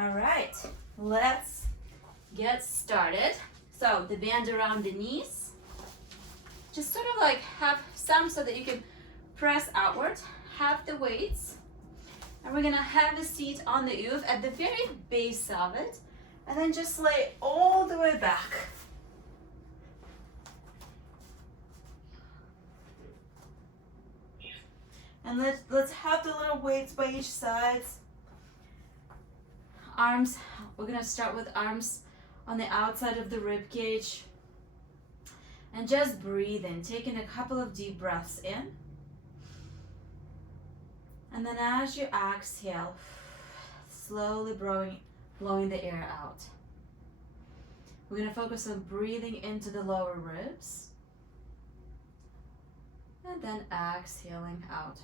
All right, let's get started. So the band around the knees, just sort of like have some so that you can press outward, have the weights, and we're gonna have a seat on the OOV at the very base of it, and then just lay all the way back. And let's have the little weights by each side. Arms, we're gonna start with arms on the outside of the rib cage. And just breathe in, taking a couple of deep breaths in. And then as you exhale, slowly blowing the air out. We're gonna focus on breathing into the lower ribs. And then exhaling out.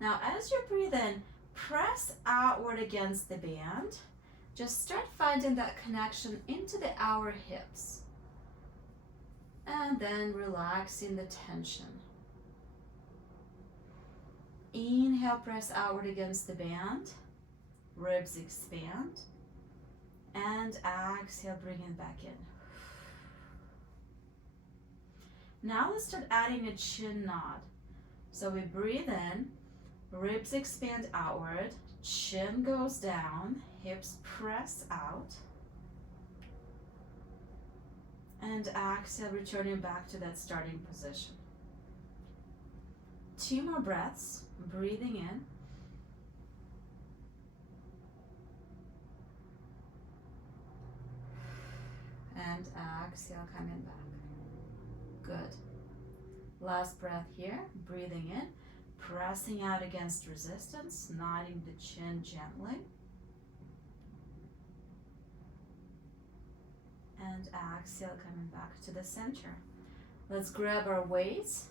Now as you breathe in, press outward against the band. Just start finding that connection into the outer hips. And then relaxing the tension. Inhale, press outward against the band. Ribs expand. And exhale, bring it back in. Now let's start adding a chin nod. So we breathe in, ribs expand outward, chin goes down, hips press out. And exhale, returning back to that starting position. 2 more breaths, breathing in. And exhale, coming back. Good. Last breath here, breathing in, pressing out against resistance, nodding the chin gently. And exhale, coming back to the center. Let's grab our weights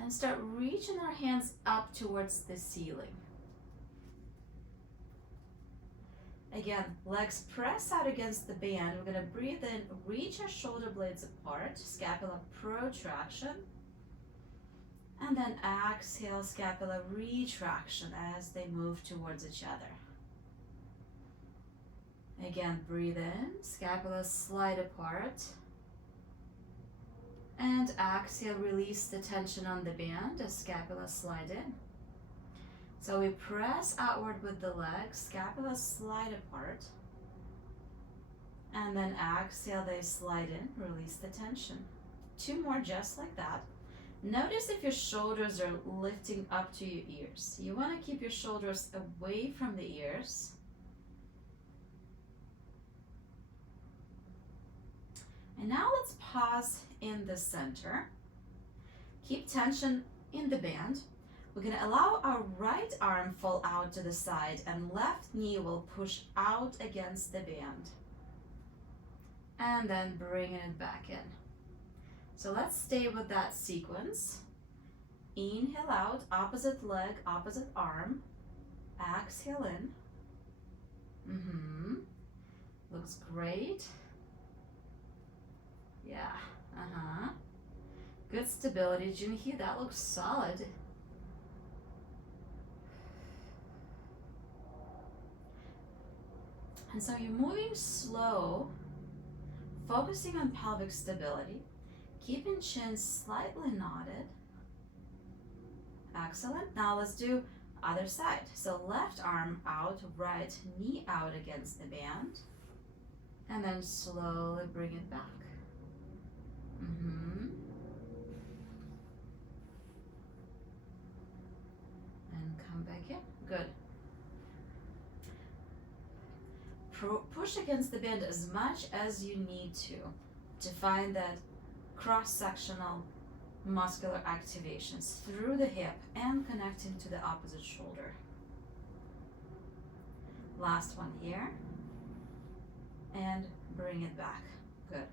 and start reaching our hands up towards the ceiling. Again, legs press out against the band. We're gonna breathe in, reach our shoulder blades apart, scapula protraction. And then exhale, scapula retraction as they move towards each other. Again, breathe in, scapula slide apart. And exhale, release the tension on the band as scapula slide in. So we press outward with the legs, scapula slide apart. And then exhale, they slide in, release the tension. 2 more just like that. Notice if your shoulders are lifting up to your ears. You want to keep your shoulders away from the ears. And now let's pause in the center. Keep tension in the band. We're going to allow our right arm fall out to the side and left knee will push out against the band. And then bringing it back in. So let's stay with that sequence. Inhale out, opposite leg, opposite arm. Exhale in. Looks great. Yeah, Good stability, Junhee, that looks solid. And so you're moving slow, focusing on pelvic stability, keeping chin slightly nodded. Excellent. Now let's do other side. So left arm out, right knee out against the band. And then slowly bring it back. And come back in. Good. Push against the band as much as you need to find that cross-sectional muscular activations through the hip and connecting to the opposite shoulder. Last one here. And bring it back. Good.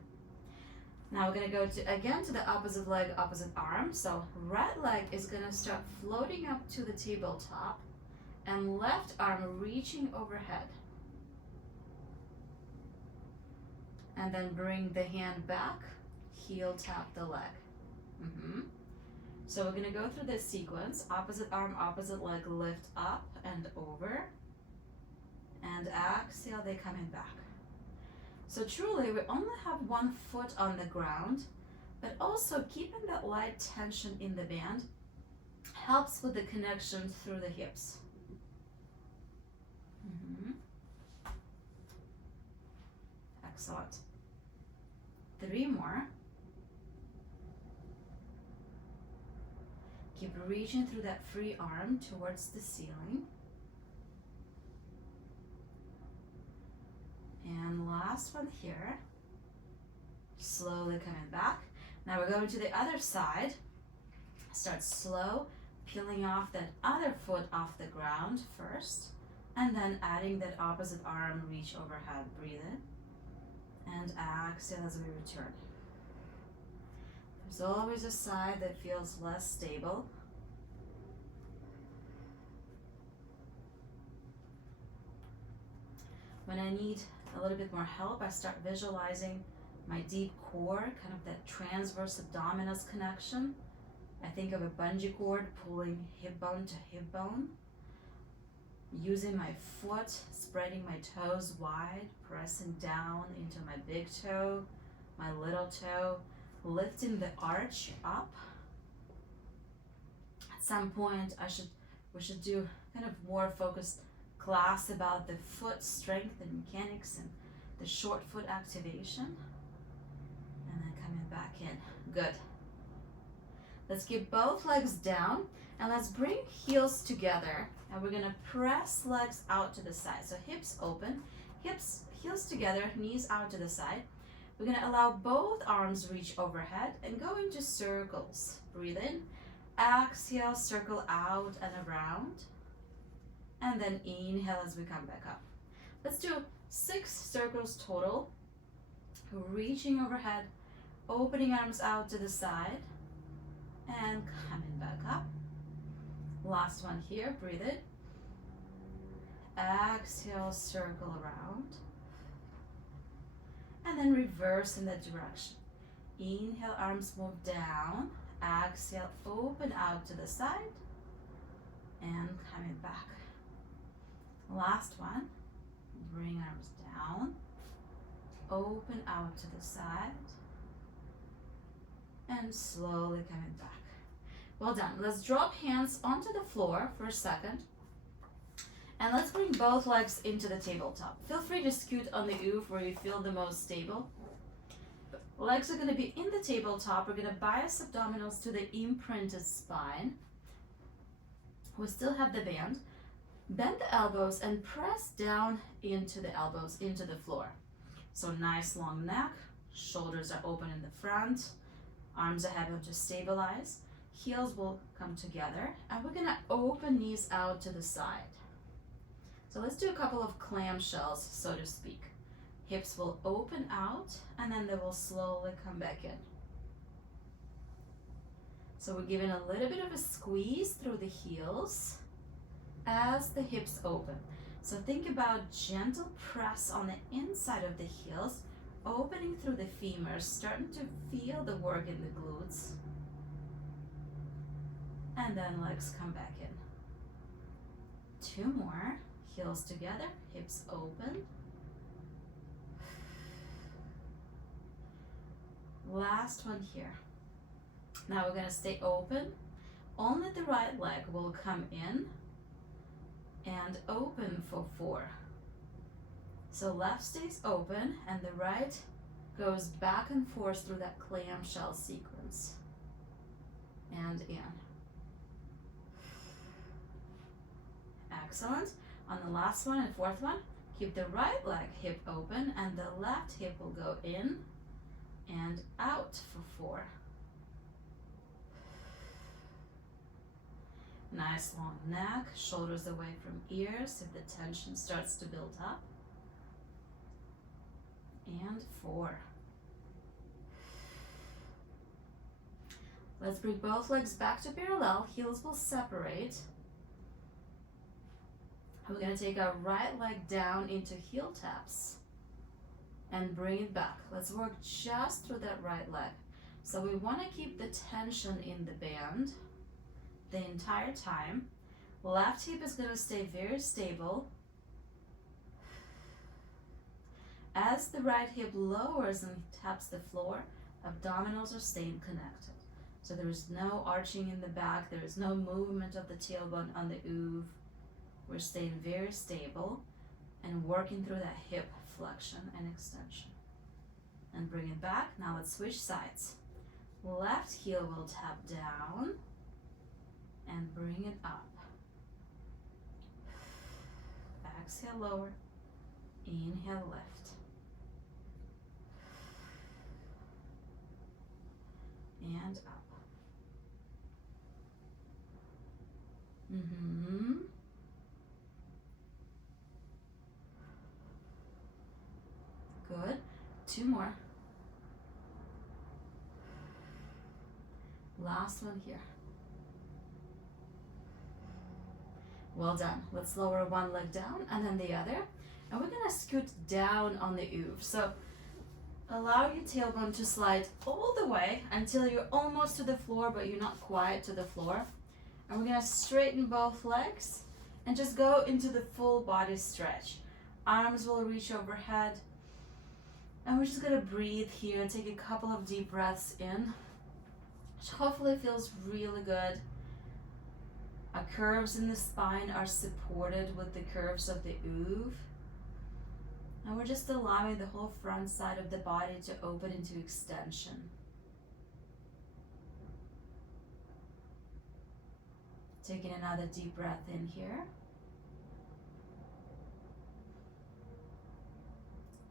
Now we're going to go again to the opposite leg, opposite arm. So right leg is going to start floating up to the tabletop and left arm reaching overhead. And then bring the hand back, heel tap the leg. So we're gonna go through this sequence. Opposite arm, opposite leg, lift up and over. And exhale, they coming back. So truly, we only have one foot on the ground, but also keeping that light tension in the band helps with the connection through the hips. Excellent. 3 more. Keep reaching through that free arm towards the ceiling. And last one here. Slowly coming back. Now we're going to the other side. Start slow, peeling off that other foot off the ground first, and then adding that opposite arm, reach overhead, breathe in, and exhale as we return. There's always a side that feels less stable. When I need a little bit more help, I start visualizing my deep core, kind of that transverse abdominis connection. I think of a bungee cord pulling hip bone to hip bone. Using my foot, spreading my toes wide, pressing down into my big toe, my little toe, lifting the arch up. At some point, we should do kind of more focused class about the foot strength and mechanics and the short foot activation. And then coming back in. Good. Let's keep both legs down and let's bring heels together. And we're gonna press legs out to the side. So hips open, heels together, knees out to the side. We're gonna allow both arms reach overhead and go into circles. Breathe in, exhale, circle out and around. And then inhale as we come back up. Let's do 6 circles total. Reaching overhead, opening arms out to the side, and coming back up. Last one here, breathe it. Exhale, circle around. And then reverse in that direction. Inhale, arms move down. Exhale, open out to the side. And coming back. Last one, bring arms down. Open out to the side. And slowly coming back. Well done. Let's drop hands onto the floor for a second. And let's bring both legs into the tabletop. Feel free to scoot on the OOV where you feel the most stable. Legs are going to be in the tabletop. We're going to bias abdominals to the imprinted spine. We still have the band. Bend the elbows and press down into the elbows, into the floor. So nice long neck, shoulders are open in the front, arms are able to stabilize, heels will come together, and we're gonna open knees out to the side. So let's do a couple of clamshells, so to speak. Hips will open out, and then they will slowly come back in. So we're giving a little bit of a squeeze through the heels as the hips open. So think about gentle press on the inside of the heels, opening through the femurs, starting to feel the work in the glutes. And then legs come back in. 2 more, heels together, hips open. Last one here. Now we're gonna stay open. Only the right leg will come in and open for 4. So left stays open and the right goes back and forth through that clamshell sequence. And in. Excellent. On the last one and 4th one, keep the right leg hip open and the left hip will go in and out for 4. Nice long neck, shoulders away from ears if the tension starts to build up. And 4. Let's bring both legs back to parallel, heels will separate. We're going to take our right leg down into heel taps and bring it back. Let's work just through that right leg. So we want to keep the tension in the band the entire time. Left hip is going to stay very stable. As the right hip lowers and taps the floor, abdominals are staying connected. So there is no arching in the back, there is no movement of the tailbone on the OOV. We're staying very stable and working through that hip flexion and extension. And bring it back. Now let's switch sides. Left heel will tap down and bring it up. Exhale, lower. Inhale, lift. And up. Good. 2 more. Last one here. Well done. Let's lower one leg down and then the other. And we're gonna scoot down on the OOV. So allow your tailbone to slide all the way until you're almost to the floor, but you're not quite to the floor. And we're gonna straighten both legs and just go into the full body stretch. Arms will reach overhead. And we're just gonna breathe here, take a couple of deep breaths in, which hopefully feels really good. Our curves in the spine are supported with the curves of the OOV. And we're just allowing the whole front side of the body to open into extension. Taking another deep breath in here.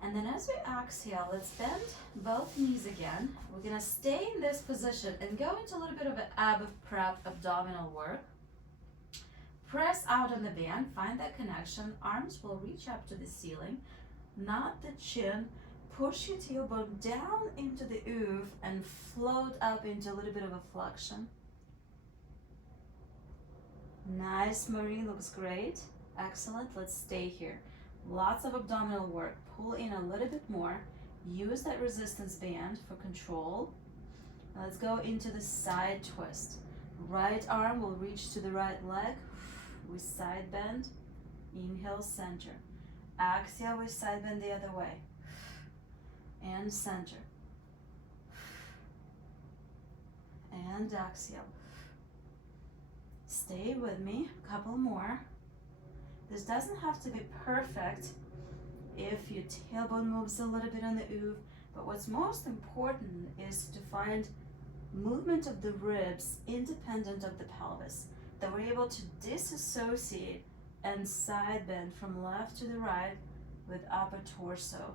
And then as we exhale, let's bend both knees again. We're gonna stay in this position and go into a little bit of an ab prep abdominal work. Press out on the band, find that connection. Arms will reach up to the ceiling, not the chin. Push your tailbone down into the OOV and float up into a little bit of a flexion. Nice, Marie, looks great. Excellent, let's stay here. Lots of abdominal work. Pull in a little bit more. Use that resistance band for control. Now let's go into the side twist. Right arm will reach to the right leg. We side bend. Inhale, center. Exhale, we side bend the other way. And center. And exhale. Stay with me, a couple more. This doesn't have to be perfect if your tailbone moves a little bit on the OOV, but what's most important is to find movement of the ribs independent of the pelvis, that we're able to disassociate and side bend from left to the right with upper torso.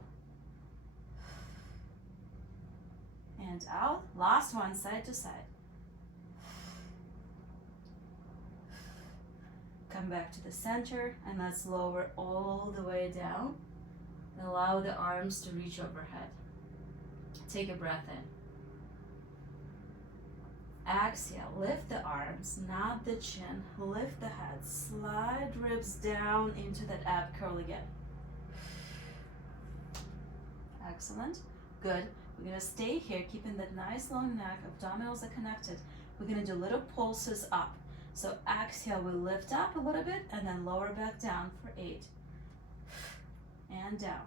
And out, last one, side to side. Come back to the center and let's lower all the way down. Allow the arms to reach overhead. Take a breath in. Exhale, lift the arms, not the chin. Lift the head, slide ribs down into that ab curl again. Excellent, good. We're gonna stay here, keeping that nice long neck. Abdominals are connected. We're gonna do little pulses up. So exhale, we lift up a little bit and then lower back down for 8. And down.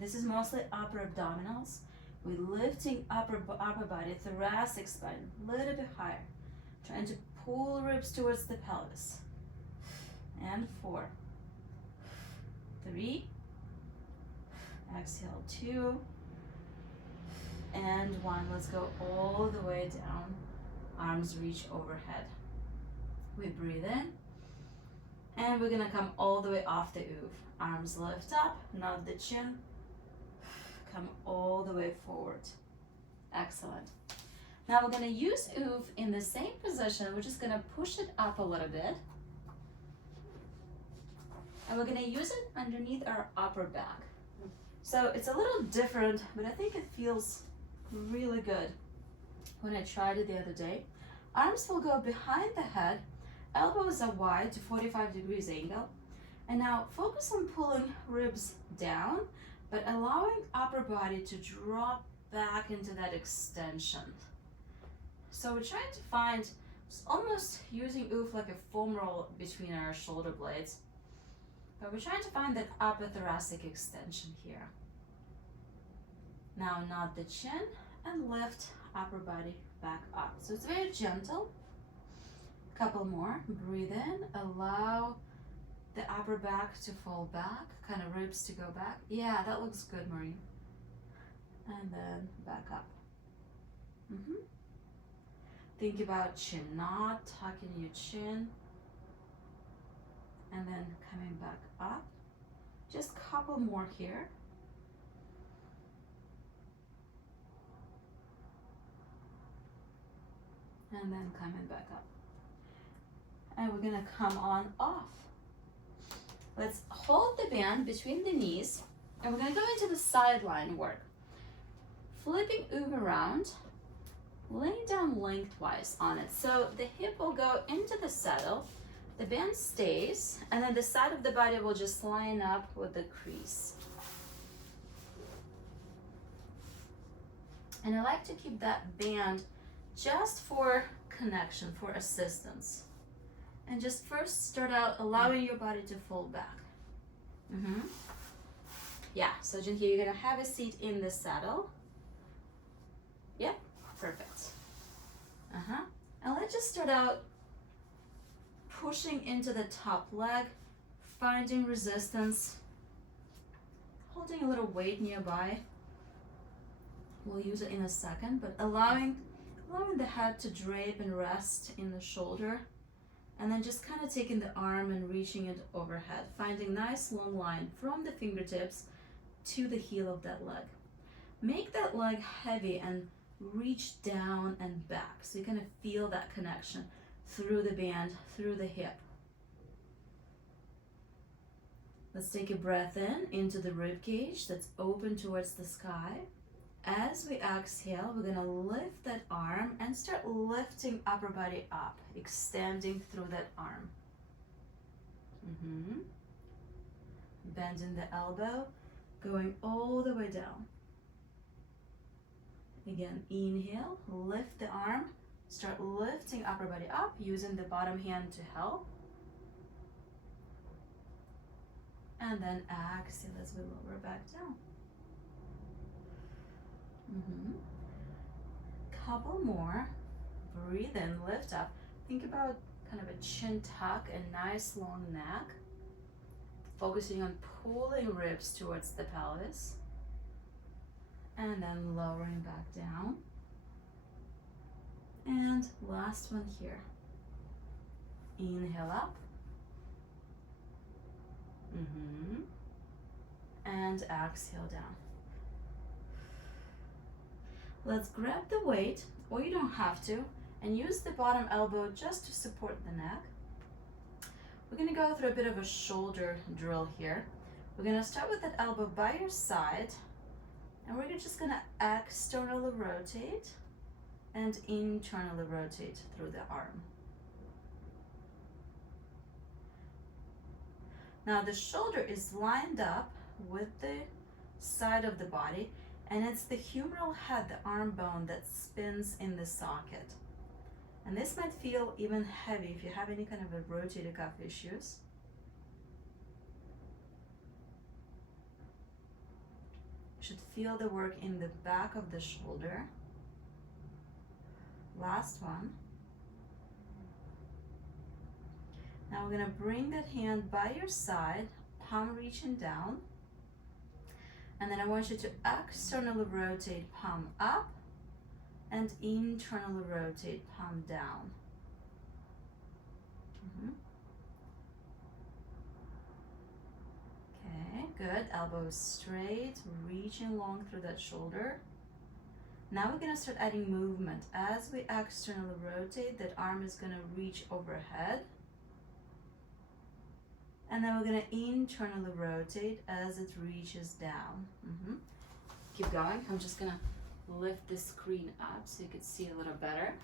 This is mostly upper abdominals. We're lifting upper body, thoracic spine, a little bit higher. Trying to pull ribs towards the pelvis. And 4. 3. Exhale, 2. And 1. Let's go all the way down. Arms reach overhead. We breathe in, and we're gonna come all the way off the OOV. Arms lift up, not the chin. Come all the way forward. Excellent. Now we're gonna use OOV in the same position. We're just gonna push it up a little bit. And we're gonna use it underneath our upper back. So it's a little different, but I think it feels really good. When I tried it the other day, arms will go behind the head. Elbows are wide to 45 degrees angle. And now focus on pulling ribs down, but allowing upper body to drop back into that extension. So we're trying to find, it's almost using OOV like a foam roll between our shoulder blades, but we're trying to find that upper thoracic extension here. Now nod the chin and lift upper body back up. So it's very gentle. Couple more. Breathe in, allow the upper back to fall back, kind of ribs to go back. Yeah, that looks good, Maureen. And then back up. Think about chin nod, tucking your chin, and then coming back up. Just a couple more here. And then coming back up. And we're gonna come on off. Let's hold the band between the knees, and we're gonna go into the sideline work. Flipping OOV around, laying down lengthwise on it. So the hip will go into the saddle, the band stays, and then the side of the body will just line up with the crease. And I like to keep that band just for connection, for assistance. And just first start out allowing your body to fold back. Yeah, so Jen, here you're gonna have a seat in the saddle. Yep, perfect. And let's just start out pushing into the top leg, finding resistance, holding a little weight nearby. We'll use it in a second, but allowing the head to drape and rest in the shoulder, and then just kind of taking the arm and reaching it overhead, finding nice long line from the fingertips to the heel of that leg. Make that leg heavy and reach down and back, so you kind of feel that connection through the band, through the hip. Let's take a breath in into the rib cage that's open towards the sky. As we exhale, we're gonna lift that arm and start lifting upper body up, extending through that arm. Bending the elbow, going all the way down. Again, inhale, lift the arm, start lifting upper body up, using the bottom hand to help. And then exhale as we lower back down. Couple more. Breathe in, lift up. Think about kind of a chin tuck, a nice long neck. Focusing on pulling ribs towards the pelvis. And then lowering back down. And last one here. Inhale up. And exhale down. Let's grab the weight, or you don't have to, and use the bottom elbow just to support the neck. We're gonna go through a bit of a shoulder drill here. We're gonna start with that elbow by your side, and we're just gonna externally rotate and internally rotate through the arm. Now the shoulder is lined up with the side of the body, and it's the humeral head, the arm bone, that spins in the socket. And this might feel even heavy if you have any kind of a rotator cuff issues. You should feel the work in the back of the shoulder. Last one. Now we're gonna bring that hand by your side, palm reaching down. And then I want you to externally rotate palm up and internally rotate palm down. Okay, good. Elbows straight, reaching long through that shoulder. Now we're gonna start adding movement. As we externally rotate, that arm is gonna reach overhead. And then we're gonna internally rotate as it reaches down. Keep going. I'm just gonna lift the screen up so you can see a little better.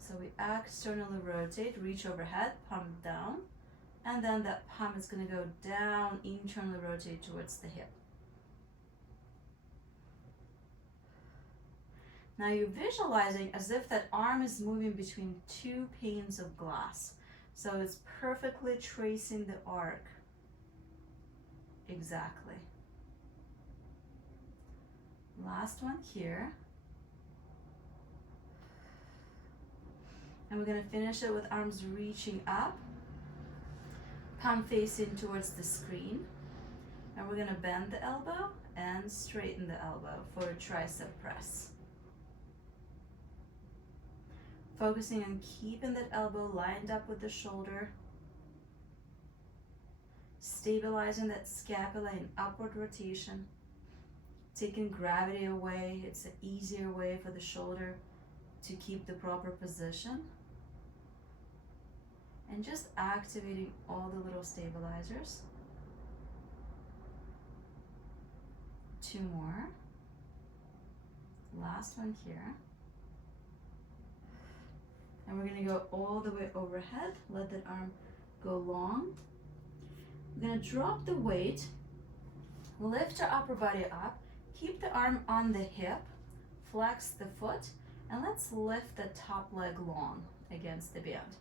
So we externally rotate, reach overhead, palm down. and then that palm is going to go down, internally rotate towards the hip. Now you're visualizing as if that arm is moving between two panes of glass. So it's perfectly tracing the arc. Exactly. Last one here. And we're going to finish it with arms reaching up, palm facing towards the screen. And we're going to bend the elbow and straighten the elbow for a tricep press. Focusing on keeping that elbow lined up with the shoulder, stabilizing that scapula in upward rotation, taking gravity away. It's an easier way for the shoulder to keep the proper position. And just activating all the little stabilizers. 2 more. Last one here. And we're going to go all the way overhead. Let that arm go long. We're going to drop the weight, lift our upper body up, keep the arm on the hip, flex the foot, and let's lift the top leg long against the band.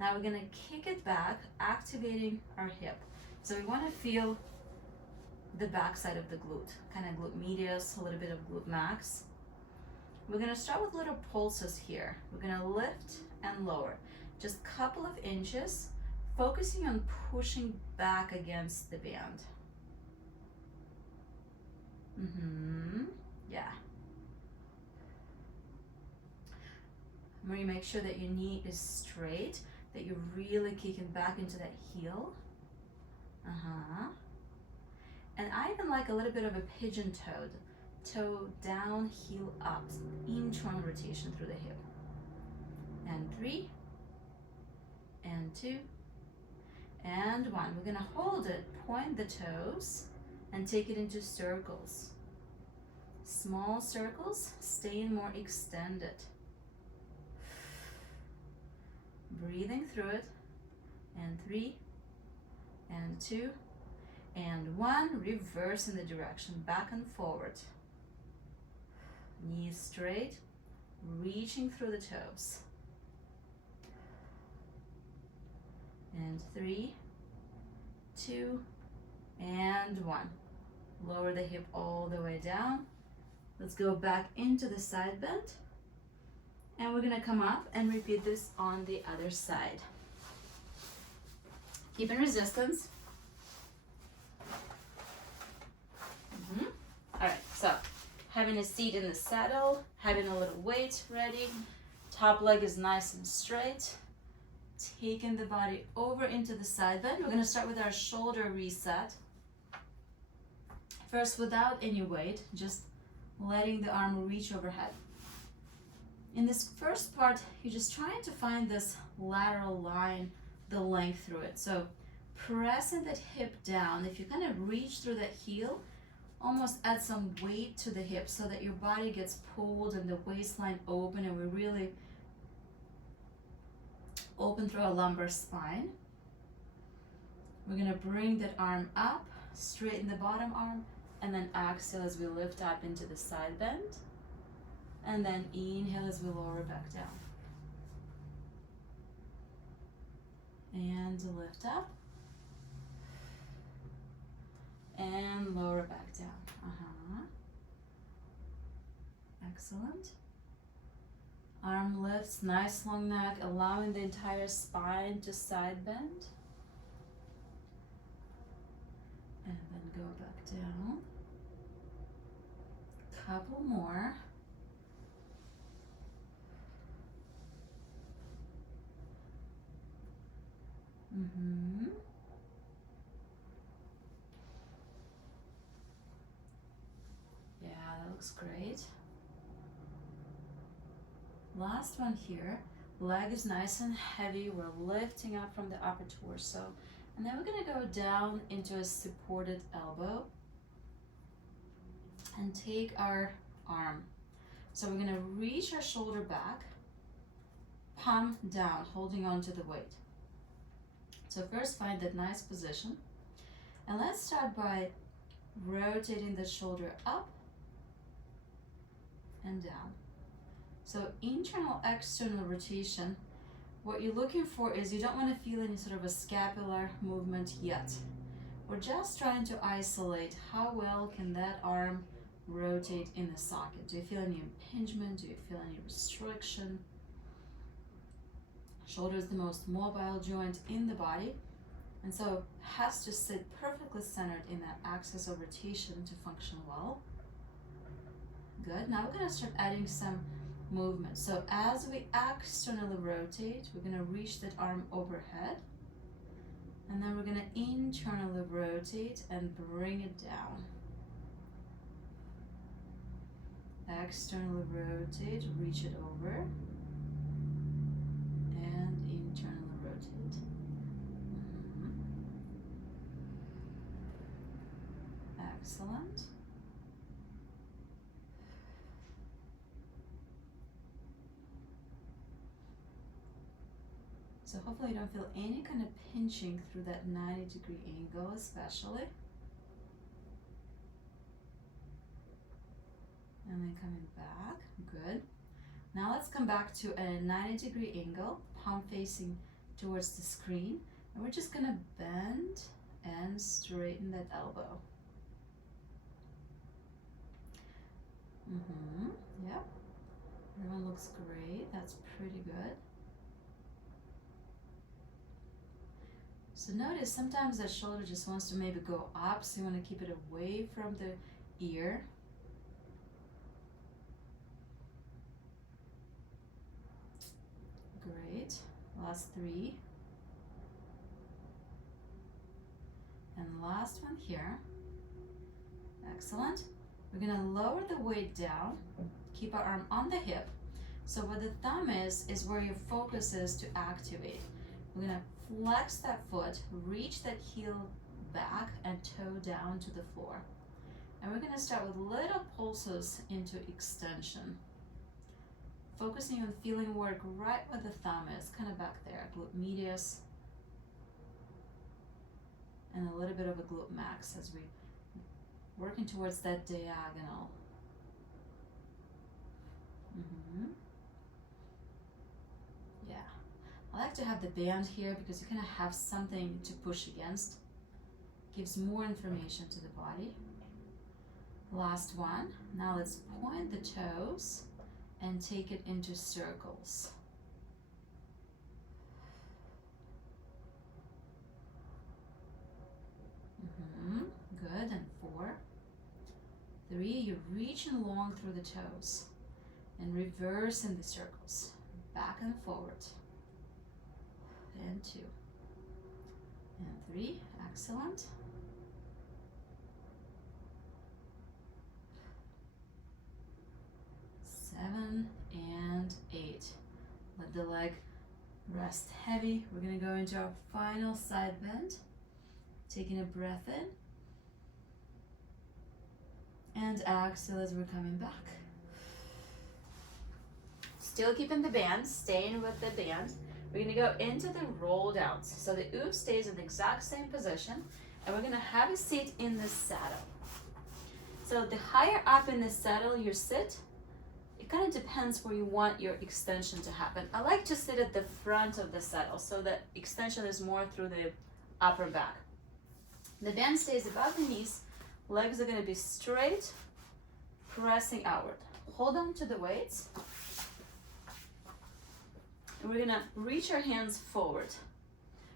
Now we're going to kick it back, activating our hip. So we want to feel the back side of the glute, kind of glute medius, a little bit of glute max. We're going to start with little pulses here. We're going to lift and lower, just a couple of inches, focusing on pushing back against the band. Yeah. Marie, make sure that your knee is straight, that you're really kicking back into that heel. And I even like a little bit of a pigeon toed. Toe down, heel up, internal rotation through the hip. And 3, and 2, and 1. We're gonna hold it, point the toes, and take it into circles. Small circles, staying more extended. Breathing through it. And 3, and 2, and 1. Reverse in the direction, back and forward. Knees straight, reaching through the toes. And 3, 2, and 1. Lower the hip all the way down. Let's go back into the side bend. And we're gonna come up and repeat this on the other side. Keeping resistance. All right, so having a seat in the saddle, having a little weight ready, top leg is nice and straight, taking the body over into the side bend. We're gonna start with our shoulder reset. First, without any weight, just letting the arm reach overhead. In this first part, you're just trying to find this lateral line, the length through it. So pressing that hip down. If you kind of reach through that heel, almost add some weight to the hip so that your body gets pulled and the waistline open, and we really open through our lumbar spine. We're gonna bring that arm up, straighten the bottom arm, and then exhale as we lift up into the side bend. And then inhale as we lower back down. And lift up. And lower back down. Excellent. Arm lifts, nice long neck, allowing the entire spine to side bend. And then go back down. Couple more. Yeah, that looks great. Last one here. Leg is nice and heavy. We're lifting up from the upper torso. And then we're going to go down into a supported elbow and take our arm. So we're going to reach our shoulder back, palm down, holding on to the weight. So first find that nice position. And let's start by rotating the shoulder up and down. So internal, external rotation. What you're looking for is you don't want to feel any sort of a scapular movement yet. We're just trying to isolate how well can that arm rotate in the socket. Do you feel any impingement? Do you feel any restriction? Shoulder is the most mobile joint in the body, and so has to sit perfectly centered in that axis of rotation to function well. Good. Now we're going to start adding some movement. So as we externally rotate, we're going to reach that arm overhead, and then we're going to internally rotate and bring it down. Externally rotate, reach it over, and internally rotate. Excellent. So hopefully you don't feel any kind of pinching through that 90-degree angle especially. And then coming back, good. Now let's come back to a 90-degree angle, palm facing towards the screen. And we're just gonna bend and straighten that elbow. Yep. Everyone looks great, that's pretty good. So notice sometimes that shoulder just wants to maybe go up, so you want to keep it away from the ear. Great. Last 3. And last one here. Excellent. We're going to lower the weight down, keep our arm on the hip. So where the thumb is where your focus is to activate. We're going to flex that foot, reach that heel back and toe down to the floor. And we're going to start with little pulses into extension. Focusing on feeling work right where the thumb is, kind of back there, glute medius, and a little bit of a glute max as we working towards that diagonal. Yeah, I like to have the band here because you kind of have something to push against. Gives more information to the body. Last one. Now let's point the toes and take it into circles. Good, and 4. 3, you're reaching long through the toes and reversing the circles, back and forward. And 2. And 3, excellent. 7 and 8. Let the leg rest heavy. We're going to go into our final side bend. Taking a breath in. And exhale as we're coming back. Still keeping the band, staying with the band. We're going to go into the roll downs. So the OOV stays in the exact same position. And we're going to have a seat in the saddle. So the higher up in the saddle you sit, it kind of depends where you want your extension to happen. I like to sit at the front of the saddle so that extension is more through the upper back. The band stays above the knees, legs are going to be straight, pressing outward. Hold on to the weights. And we're going to reach our hands forward.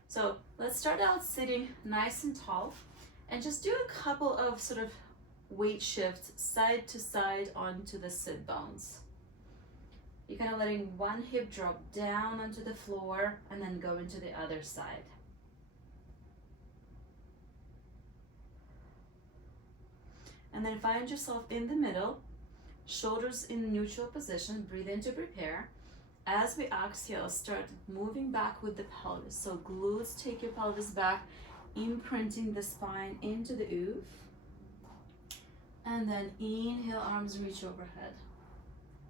So let's start out sitting nice and tall and just do a couple of sort of weight shifts side to side onto the sit bones. You're kind of letting one hip drop down onto the floor and then go into the other side. And then find yourself in the middle, shoulders in neutral position, breathe in to prepare. As we exhale, start moving back with the pelvis. So glutes take your pelvis back, imprinting the spine into the OOV. And then inhale, arms reach overhead.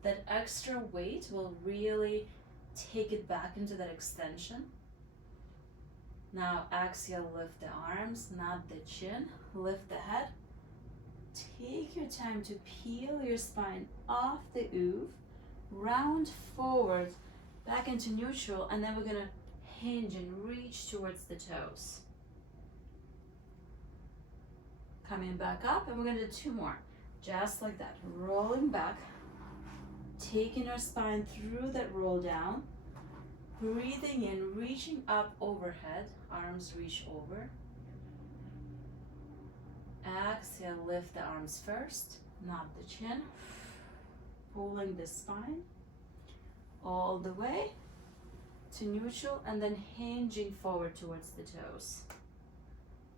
That extra weight will really take it back into that extension. Now exhale, lift the arms, not the chin. Lift the head. Take your time to peel your spine off the OOV. Round forward, back into neutral, and then we're gonna hinge and reach towards the toes. Coming back up, and we're gonna do 2 more. Just like that, rolling back, taking our spine through that roll down, breathing in, reaching up overhead, arms reach over. Exhale, lift the arms first, not the chin. Pulling the spine all the way to neutral, and then hinging forward towards the toes.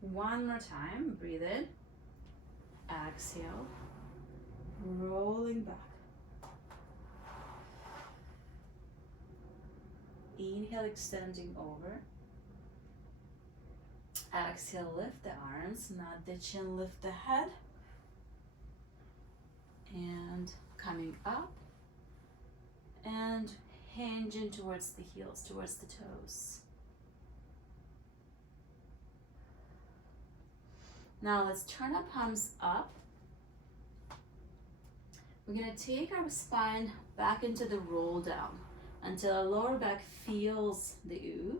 1 more time, breathe in, exhale, rolling back. Inhale, extending over. Exhale, lift the arms, not the chin, lift the head. And coming up and hinging towards the heels, towards the toes. Now let's turn our palms up. We're going to take our spine back into the roll down until our lower back feels the OOV.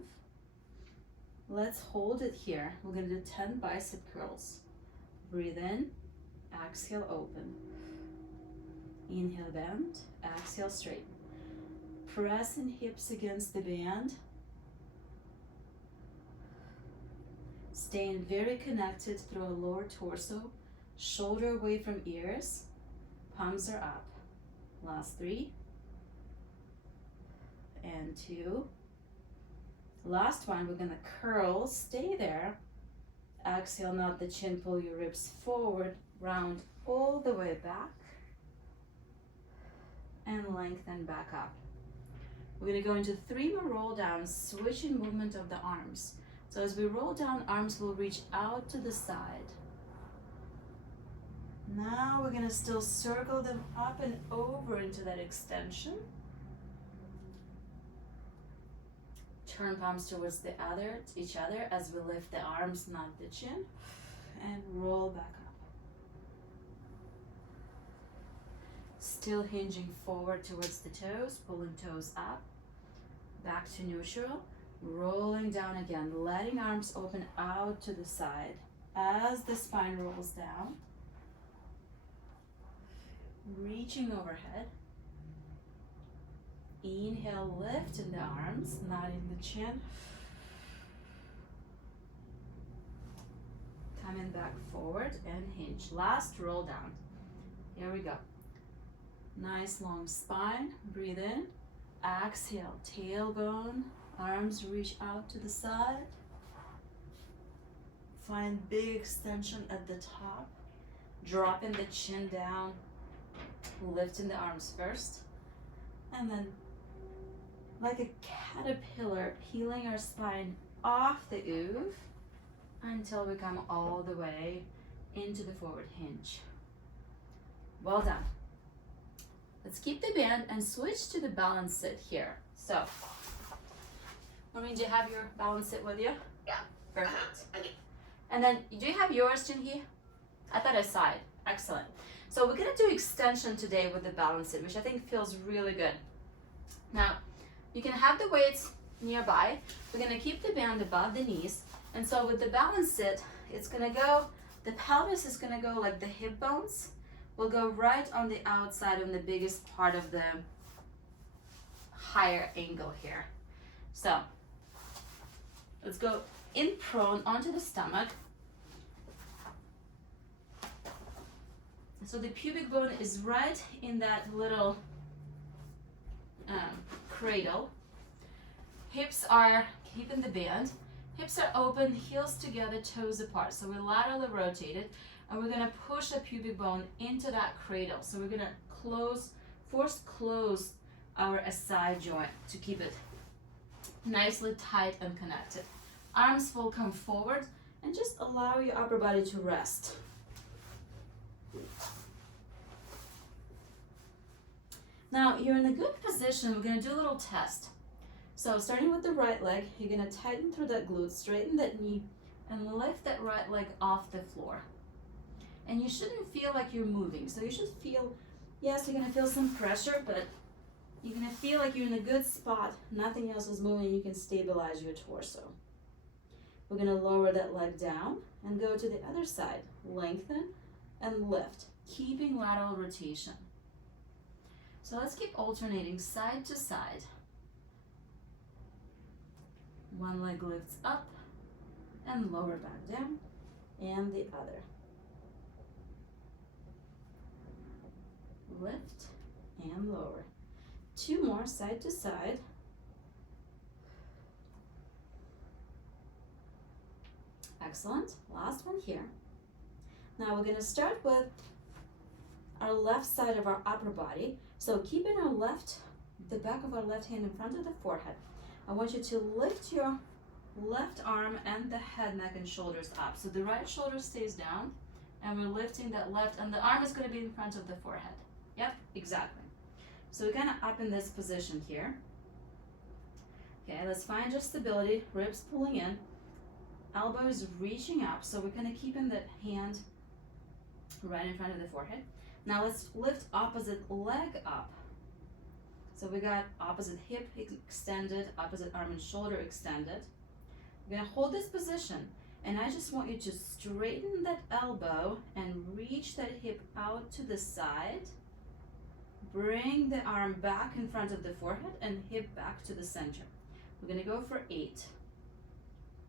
Let's hold it here. We're going to do 10 bicep curls. Breathe in, exhale, open. Inhale, bend, exhale, straighten. Pressing hips against the band. Staying very connected through our lower torso. Shoulder away from ears. Palms are up. Last 3. And 2. Last one, we're gonna curl, stay there. Exhale, not the chin, pull your ribs forward, round all the way back. And lengthen back up. We're gonna go into 3 more roll downs, switching movement of the arms. So as we roll down, arms will reach out to the side. Now we're gonna still circle them up and over into that extension. Turn palms towards each other as we lift the arms, not the chin, and roll back up. Still hinging forward towards the toes, pulling toes up, back to neutral, rolling down again, letting arms open out to the side as the spine rolls down, reaching overhead. Inhale, lift in the arms, not in the chin. Coming back forward and hinge. Last roll down. Here we go. Nice long spine. Breathe in. Exhale, tailbone. Arms reach out to the side. Find big extension at the top. Dropping the chin down. Lifting the arms first. And then, like a caterpillar, peeling our spine off the OOV until we come all the way into the forward hinge. Well done. Let's keep the band and switch to the balance sit here. So, Maureen, do you have your balance sit with you? Yeah. Perfect. And then, do you have yours, Jinhee? I thought I saw it. Excellent. So we're gonna do extension today with the balance sit, which I think feels really good. Now, you can have the weights nearby. We're gonna keep the band above the knees. And so with the balance sit, it's gonna go, the pelvis is gonna go like the hip bones will go right on the outside of the biggest part of the higher angle here. So, let's go in prone onto the stomach. So the pubic bone is right in that little cradle. Hips are keeping the band. Hips are open, heels together, toes apart. So we're laterally rotated, and we're gonna push the pubic bone into that cradle. So we're gonna force close our SI joint to keep it nicely tight and connected. Arms will come forward and just allow your upper body to rest. Now you're in a good position. We're gonna do a little test. So starting with the right leg, you're gonna tighten through that glute, straighten that knee, and lift that right leg off the floor. And you shouldn't feel like you're moving. So you should feel, yes, you're gonna feel some pressure, but you're gonna feel like you're in a good spot. Nothing else is moving. You can stabilize your torso. We're gonna lower that leg down and go to the other side. Lengthen and lift, keeping lateral rotation. So let's keep alternating side to side. One leg lifts up and lower back down, and the other. Lift and lower. 2 more side to side. Excellent. Last one here. Now we're going to start with our left side of our upper body. So keeping the back of our left hand in front of the forehead. I want you to lift your left arm and the head, neck, and shoulders up. So the right shoulder stays down, and we're lifting that left, and the arm is going to be in front of the forehead. Yep, exactly. So we're kind of up in this position here. Okay, let's find your stability. Ribs pulling in, elbows reaching up. So we're kind of keeping that hand right in front of the forehead. Now let's lift opposite leg up. So we got opposite hip extended, opposite arm and shoulder extended. We're gonna hold this position, and I just want you to straighten that elbow and reach that hip out to the side. Bring the arm back in front of the forehead and hip back to the center. We're gonna go for 8.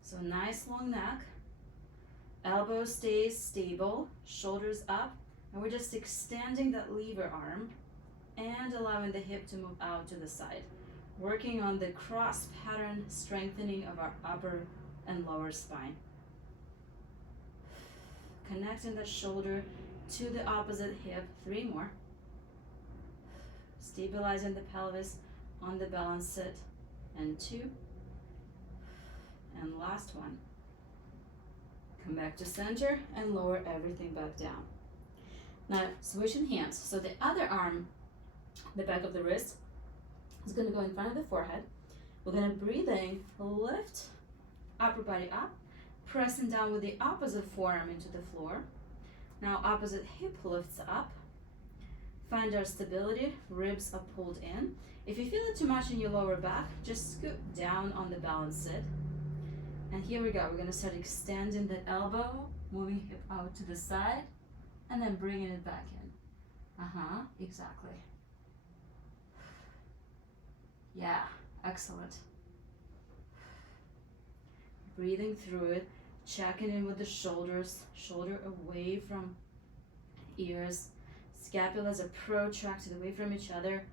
So nice long neck. Elbow stays stable, shoulders up, and we're just extending that lever arm and allowing the hip to move out to the side. Working on the cross pattern strengthening of our upper and lower spine. Connecting the shoulder to the opposite hip. 3 more. Stabilizing the pelvis on the balance sit. And 2. And last one. Come back to center and lower everything back down. Now switching hands. So the other arm, the back of the wrist, is going to go in front of the forehead. We're going to breathe in, lift upper body up, pressing down with the opposite forearm into the floor. Now opposite hip lifts up. Find our stability, ribs are pulled in. If you feel it too much in your lower back, just scoot down on the balance sit. And here we go, we're gonna start extending the elbow, moving hip out to the side, and then bringing it back in. Exactly. Yeah, excellent. Breathing through it, checking in with the shoulders, shoulder away from ears, scapulas are protracted away from each other,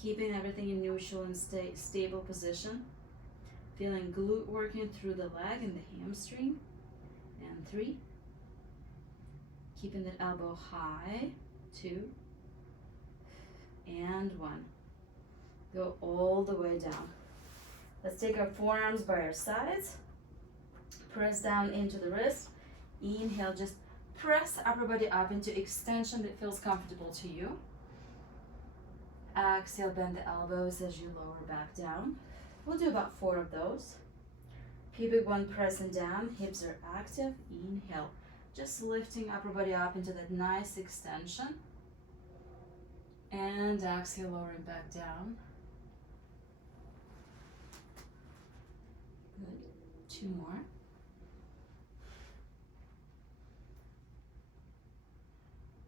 keeping everything in neutral and stable position. Feeling glute working through the leg and the hamstring. And 3. Keeping that elbow high. 2. And 1. Go all the way down. Let's take our forearms by our sides. Press down into the wrist. Inhale, just press upper body up into extension that feels comfortable to you. Exhale, bend the elbows as you lower back down. We'll do about 4 of those. Pubic bone pressing down, hips are active. Inhale, just lifting upper body up into that nice extension. And exhale, lowering back down. Good. 2 more.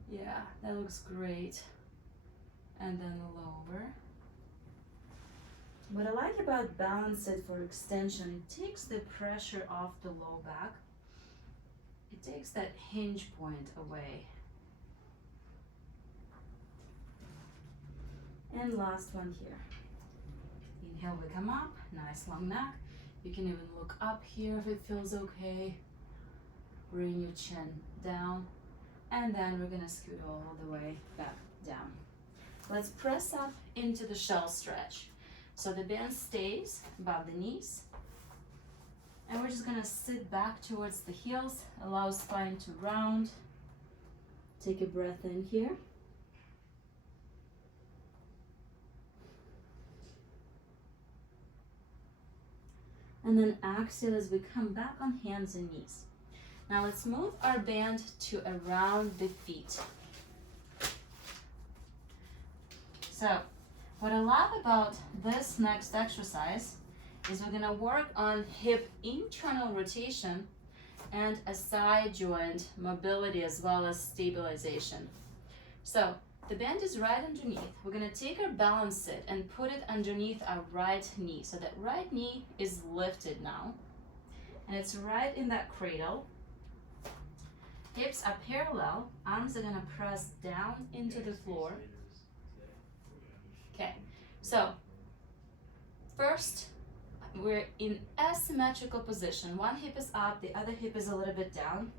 Yeah, that looks great. And then lower. What I like about balance it for extension, it takes the pressure off the low back. It takes that hinge point away. And last one here. Inhale, we come up, nice long neck. You can even look up here if it feels okay. Bring your chin down. And then we're gonna scoot all the way back down. Let's press up into the shell stretch. So the band stays above the knees. And we're just gonna sit back towards the heels, allow spine to round. Take a breath in here. and then exhale as we come back on hands and knees. Now let's move our band to around the feet. So what I love about this next exercise is we're gonna work on hip internal rotation and a side joint mobility as well as stabilization. So the band is right underneath. We're gonna take our balance sit and put it underneath our right knee. So that right knee is lifted now, and it's right in that cradle. Hips are parallel, arms are gonna press down into the floor. Okay, so first we're in asymmetrical position. One hip is up, the other hip is a little bit down.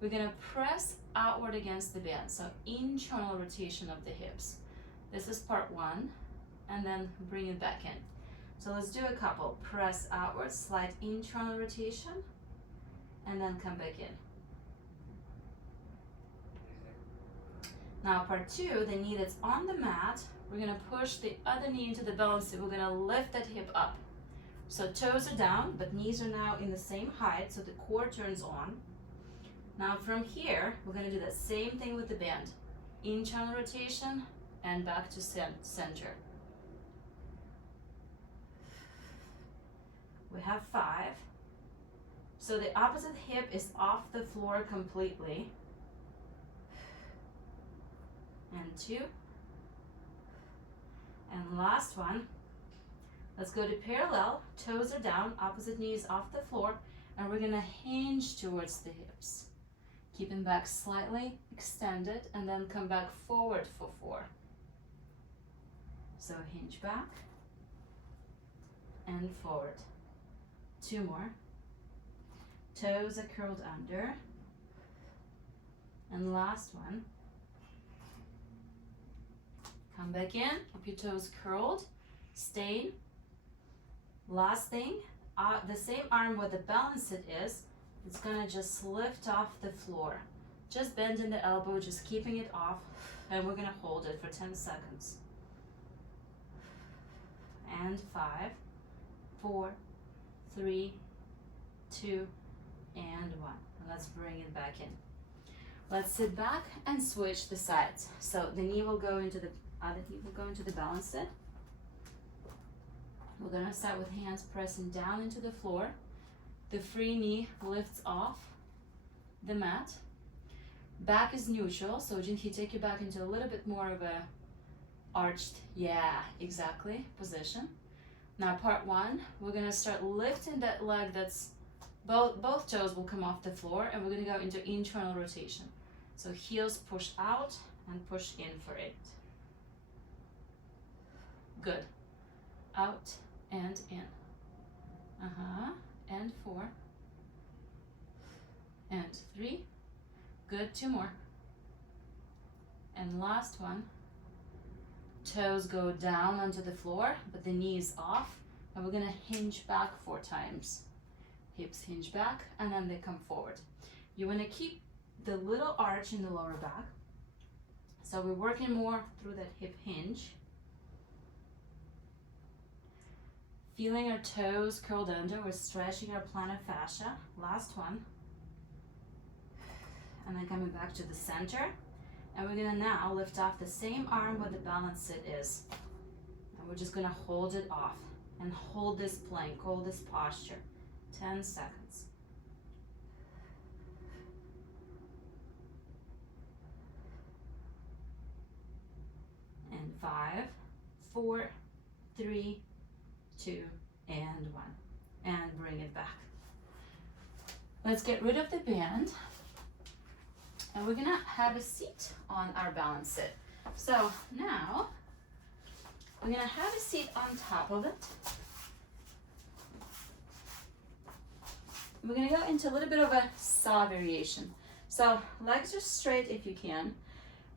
We're gonna press outward against the band, so internal rotation of the hips. This is part one, and then bring it back in. So let's do a couple. Press outward, slight internal rotation, and then come back in. Now part two, the knee that's on the mat, we're gonna push the other knee into the balance seat. We're gonna lift that hip up. So toes are down, but knees are now in the same height, so the core turns on. Now from here, we're gonna do the same thing with the band. Internal rotation and back to center. We have 5. So the opposite hip is off the floor completely. And 2. And last one. Let's go to parallel, toes are down, opposite knee is off the floor, and we're gonna hinge towards the hips. Keeping back slightly extended, and then come back forward for 4. So hinge back and forward. 2 more. Toes are curled under. And last one. Come back in, keep your toes curled, stay. Last thing, the same arm where the balance sit is, it's gonna just lift off the floor. Just bending the elbow, just keeping it off, and we're gonna hold it for 10 seconds. And 5, 4, 3, 2, and 1. And let's bring it back in. Let's sit back and switch the sides. So the knee will go into the other knee will go into the balance sit. We're gonna start with hands pressing down into the floor. The free knee lifts off the mat. Back is neutral, so Jinhee, take your back into a little bit more of a arched, yeah, exactly, position. Now part one, we're gonna start lifting that leg that's, both toes will come off the floor, and we're gonna go into internal rotation. So heels push out and push in for 8. Good. Out and in. And 4. And 3. Good, 2 more. And last one. Toes go down onto the floor, but the knee is off. And we're gonna hinge back 4 times. Hips hinge back, and then they come forward. You wanna keep the little arch in the lower back. So we're working more through that hip hinge. Feeling our toes curled under, we're stretching our plantar fascia. Last one. And then coming back to the center. And we're gonna now lift off the same arm where the balance sit is. And we're just gonna hold it off and hold this plank, hold this posture. 10 seconds. And 5, 4, 3, 2, and 1. And bring it back. Let's get rid of the band. And we're gonna have a seat on our balance sit. So now, we're gonna have a seat on top of it. We're gonna go into a little bit of a saw variation. So legs are straight if you can.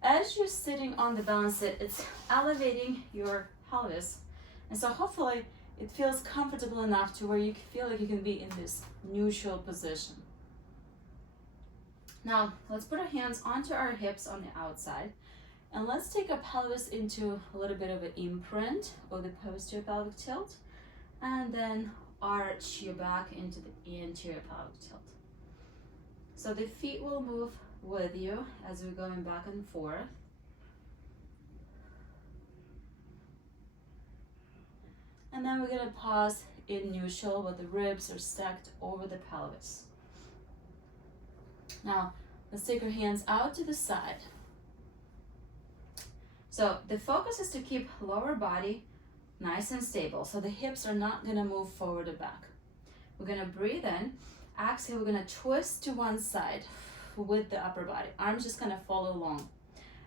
As you're sitting on the balance sit, it's elevating your pelvis. And so hopefully it feels comfortable enough to where you feel like you can be in this neutral position. Now, let's put our hands onto our hips on the outside, and let's take our pelvis into a little bit of an imprint or the posterior pelvic tilt, and then arch your back into the anterior pelvic tilt. So the feet will move with you as we're going back and forth. And then we're gonna pause in neutral where the ribs are stacked over the pelvis. Now, let's take our hands out to the side. So the focus is to keep lower body nice and stable. So the hips are not gonna move forward or back. We're gonna breathe in, exhale, we're gonna twist to one side with the upper body. Arms just gonna follow along.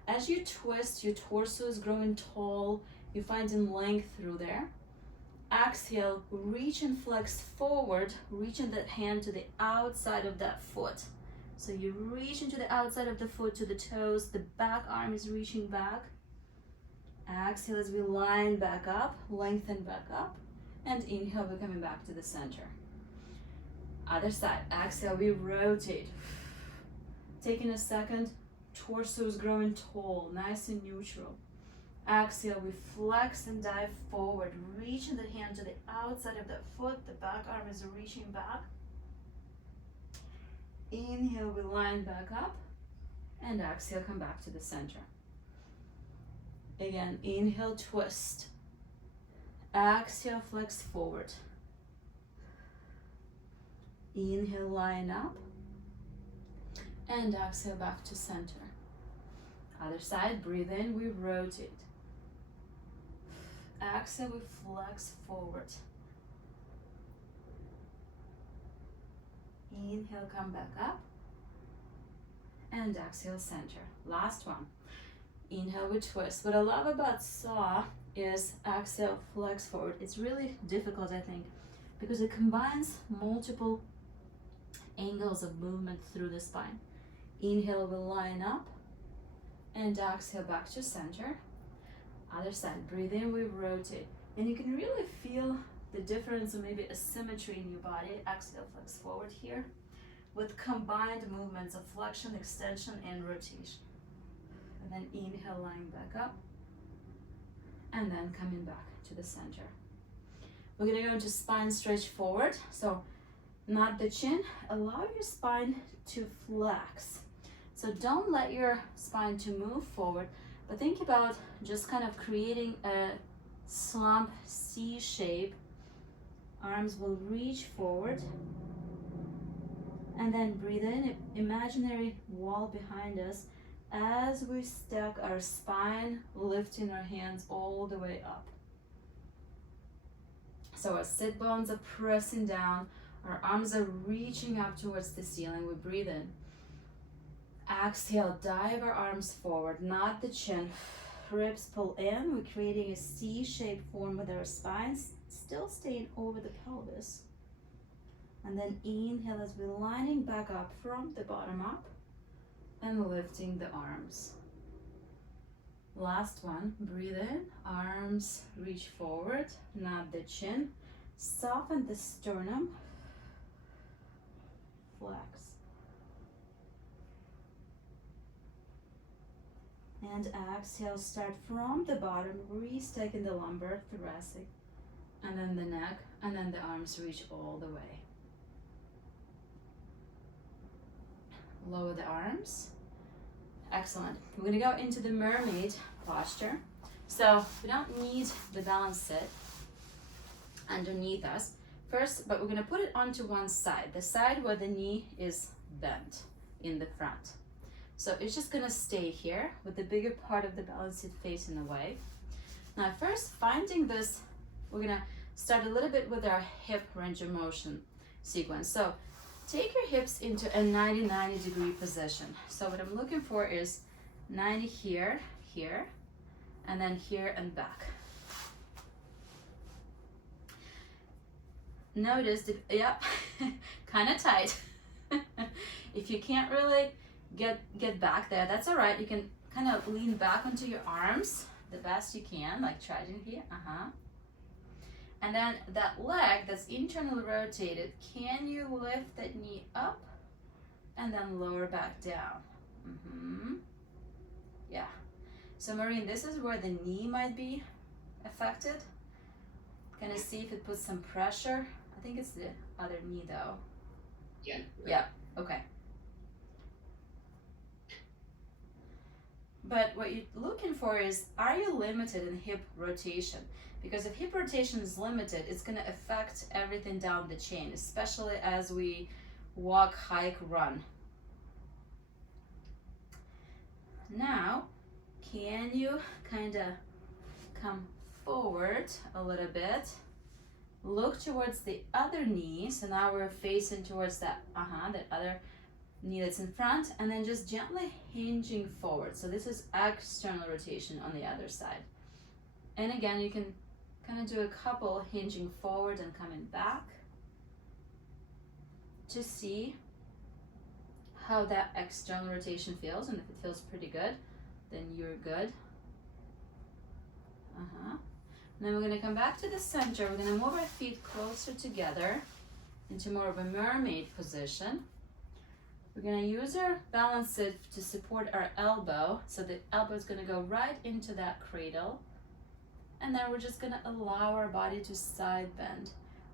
As you twist, your torso is growing tall, you're finding length through there. Exhale, reach and flex forward, reaching that hand to the outside of that foot. So you reach into the outside of the foot to the toes, the back arm is reaching back. Exhale as we line back up, lengthen back up, and inhale, we're coming back to the center. Other side, exhale, we rotate. Taking a second, torso is growing tall, nice and neutral. Exhale, we flex and dive forward, reaching the hand to the outside of that foot, the back arm is reaching back. Inhale, we line back up, and exhale, come back to the center. Again, inhale, twist. Exhale, flex forward. Inhale, line up, and exhale, back to center. Other side, breathe in, we rotate. Exhale, we flex forward. Inhale, come back up, and exhale, center. Last one. Inhale, we twist. What I love about saw is exhale, flex forward. It's really difficult, I think, because it combines multiple angles of movement through the spine. Inhale, we line up, and exhale, back to center. Other side, breathe in, we rotate. And you can really feel the difference or maybe asymmetry in your body. Exhale, flex forward here with combined movements of flexion, extension, and rotation. And then inhale, lying back up, and then coming back to the center. We're gonna go into spine stretch forward. So not the chin, allow your spine to flex. So don't let your spine to move forward, but think about just kind of creating a slump C shape. Arms will reach forward, and then breathe in, imaginary wall behind us as we stack our spine, lifting our hands all the way up. So our sit bones are pressing down, our arms are reaching up towards the ceiling. We breathe in. Exhale, dive our arms forward, not the chin. Ribs pull in, we're creating a C-shaped form with our spines, still staying over the pelvis. And then inhale as we're lining back up from the bottom up and lifting the arms. Last one, breathe in, arms reach forward, not the chin. Soften the sternum, flex. And exhale, start from the bottom, restacking the lumbar, thoracic, and then the neck, and then the arms reach all the way. Lower the arms. Excellent. We're gonna go into the mermaid posture. So we don't need the balance sit underneath us first, but we're gonna put it onto one side, the side where the knee is bent in the front. So it's just gonna stay here with the bigger part of the balance seat facing away. Now first, finding this, we're gonna start a little bit with our hip range of motion sequence. So take your hips into a 90-90 degree position. So what I'm looking for is 90 here, here, and then here and back. Notice, yep, kind of tight. If you can't really get back there, that's all right. You can kind of lean back onto your arms the best you can, like trident here, And then that leg that's internally rotated, can you lift that knee up and then lower back down? Yeah. So Maureen, this is where the knee might be affected. Gonna see if it puts some pressure I think it's the other knee though. Yeah. Yeah, okay. But what you're looking for is, are you limited in hip rotation? Because if hip rotation is limited, it's going to affect everything down the chain, especially as we walk, hike, run. Now, can you kind of come forward a little bit? Look towards the other knee. So now we're facing towards that other knee that's in front, and then just gently hinging forward. So this is external rotation on the other side. And again, you can kind of do a couple hinging forward and coming back to see how that external rotation feels. And if it feels pretty good, then you're good. And then we're going to come back to the center. We're going to move our feet closer together into more of a mermaid position. We're going to use our balance sit to support our elbow. So the elbow is going to go right into that cradle. And then we're just going to allow our body to side bend.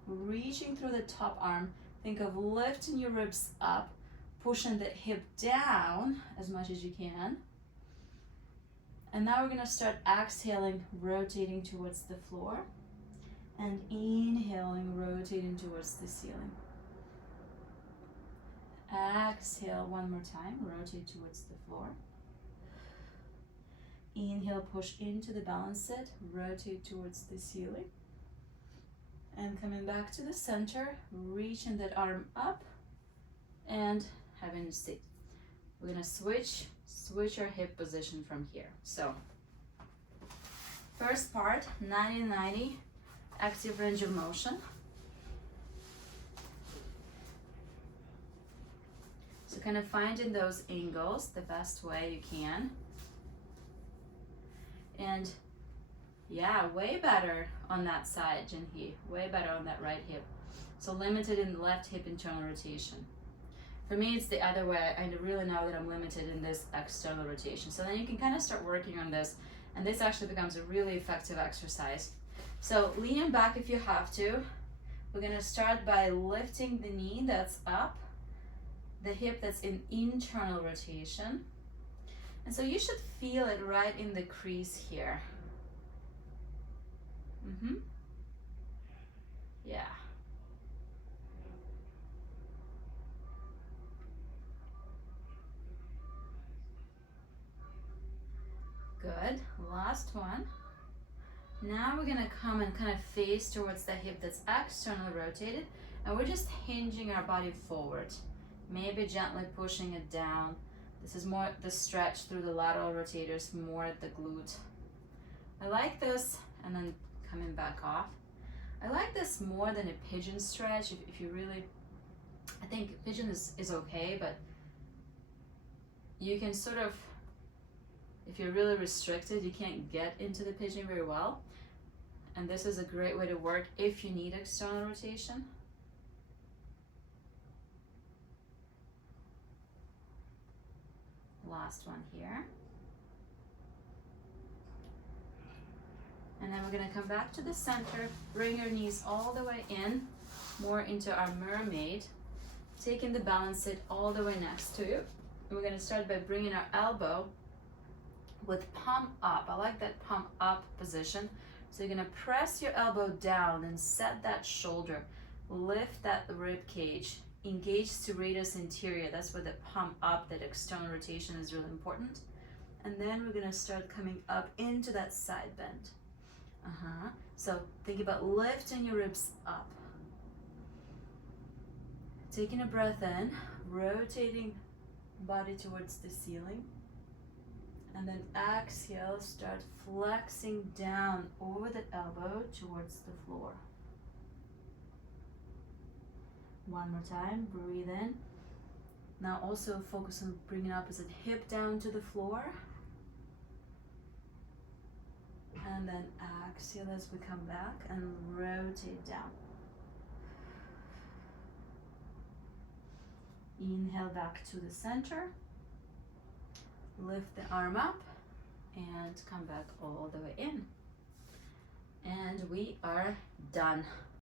Reaching through the top arm. Think of lifting your ribs up, pushing the hip down as much as you can. And now we're going to start exhaling, rotating towards the floor. And inhaling, rotating towards the ceiling. Exhale one more time, rotate towards the floor. Inhale, push into the balance sit, rotate towards the ceiling. And coming back to the center, reaching that arm up and having a seat. We're going to switch our hip position from here. So, first part, 90-90, active range of motion. So kind of finding those angles the best way you can. And yeah, way better on that side, Jinhee. Way better on that right hip. So limited in the left hip internal rotation. For me, it's the other way. I really know that I'm limited in this external rotation. So then you can kind of start working on this, and this actually becomes a really effective exercise. So leaning back if you have to. We're gonna start by lifting the knee that's up, the hip that's in internal rotation. And so you should feel it right in the crease here. Yeah. Good, last one. Now we're gonna come and kind of face towards the hip that's externally rotated, and we're just hinging our body forward. Maybe gently pushing it down. This is more the stretch through the lateral rotators, more at the glute. I like this, and then coming back off. I like this more than a pigeon stretch. If you really, I think pigeon is okay, but you can sort of, if you're really restricted, you can't get into the pigeon very well. And this is a great way to work if you need external rotation. Last one here. And then we're going to come back to the center, bring your knees all the way in, more into our mermaid, taking the balance sit all the way next to you. And we're going to start by bringing our elbow with palm up. I like that palm up position. So you're going to press your elbow down and set that shoulder, lift that rib cage, engage serratus anterior. That's where the palm up, that external rotation is really important. And then we're going to start coming up into that side bend. So think about lifting your ribs up. Taking a breath in, rotating body towards the ceiling. And then exhale, start flexing down over the elbow towards the floor. One more time, breathe in. Now also focus on bringing opposite hip down to the floor. And then exhale as we come back and rotate down. Inhale back to the center. Lift the arm up and come back all the way in. And we are done.